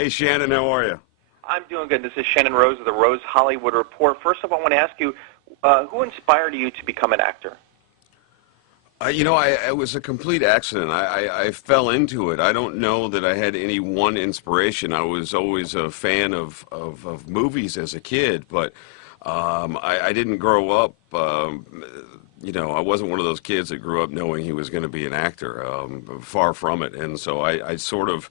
Hey, Shannon, how are you? I'm doing good. This is Shannon Rose of the Rose Hollywood Report. First of all, I want to ask you, who inspired you to become an actor? It was a complete accident. I fell into it. I don't know that I had any one inspiration. I was always a fan of movies as a kid, but I didn't grow up, I wasn't one of those kids that grew up knowing he was going to be an actor. Far from it. And so I sort of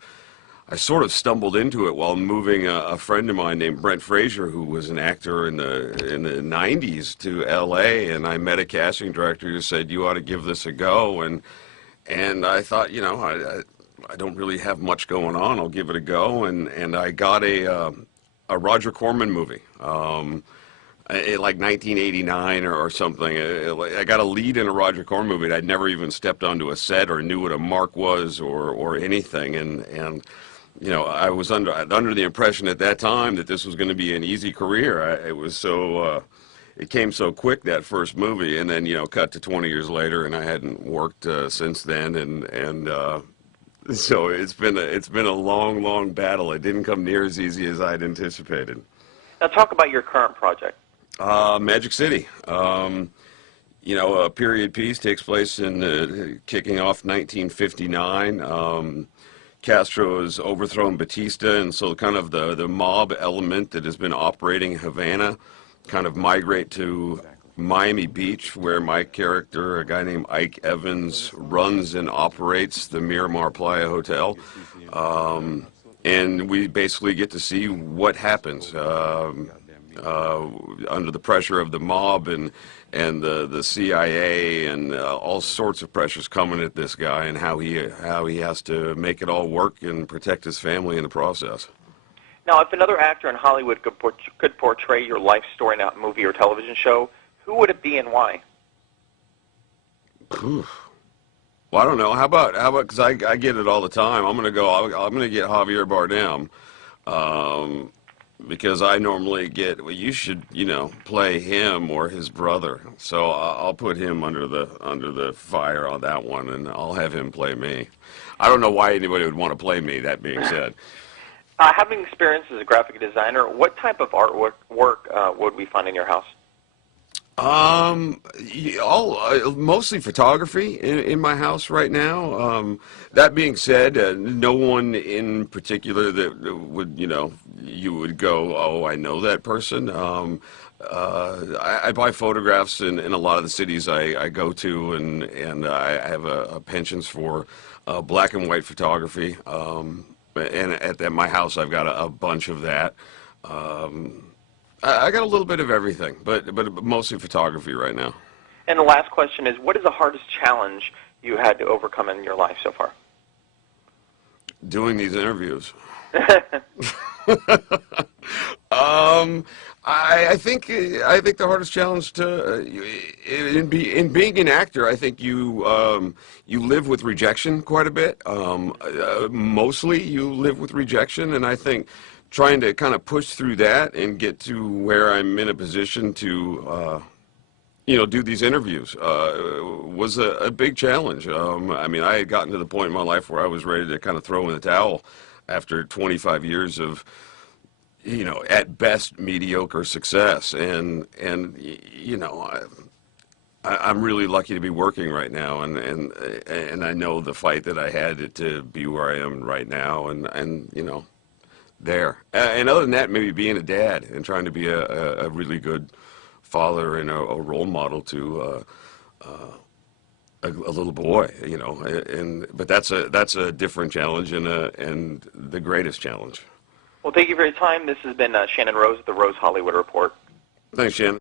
stumbled into it while moving a friend of mine named Brent Fraser, who was an actor in the 90s, to L.A., and I met a casting director who said, you ought to give this a go, and I thought, I don't really have much going on, I'll give it a go, and I got a Roger Corman movie. Like 1989 or something. I got a lead in a Roger Corman movie. I'd never even stepped onto a set or knew what a mark was or anything, and I was under the impression at that time that this was going to be an easy career. It came so quick, that first movie, and then cut to 20 years later, and I hadn't worked since then, and so it's been a long, long battle. It didn't come near as easy as I'd anticipated. Now talk about your current project. Magic City. A period piece takes place in kicking off 1959. Castro has overthrown Batista, and so kind of the mob element that has been operating Havana kind of migrate to Miami Beach, where my character, a guy named Ike Evans, runs and operates the Miramar Playa Hotel. And we basically get to see what happens under the pressure of the mob and the CIA and all sorts of pressures coming at this guy, and how he has to make it all work and protect his family in the process. Now, if another actor in Hollywood could portray your life story in a movie or television show, who would it be and why? Well, I don't know. How about because I get it all the time. I'm gonna get Javier Bardem. Because I normally get, well, you should, play him or his brother. So I'll put him under the fire on that one, and I'll have him play me. I don't know why anybody would want to play me, that being said. Having experience as a graphic designer, what type of artwork would we find in your house? Mostly photography in my house right now. That being said, no one in particular that would, you would go, oh, I know that person. I buy photographs in a lot of the cities I go to, and I have a penchant for black and white photography. And at my house, I've got a bunch of that. I got a little bit of everything, but mostly photography right now. And the last question is, what is the hardest challenge you had to overcome in your life so far? Doing these interviews. I think the hardest challenge in being an actor, I think you live with rejection quite a bit. Mostly you live with rejection, and I think trying to kind of push through that and get to where I'm in a position to, do these interviews was a big challenge. I had gotten to the point in my life where I was ready to kind of throw in the towel after 25 years of, at best mediocre success. And I'm really lucky to be working right now, and I know the fight that I had to be where I am right now, and there. And other than that, maybe being a dad and trying to be a really good father and a role model to a little boy, but that's a different challenge and the greatest challenge. Well, thank you for your time. This has been Shannon Rose at the Rose Hollywood Report. Thanks, Shannon.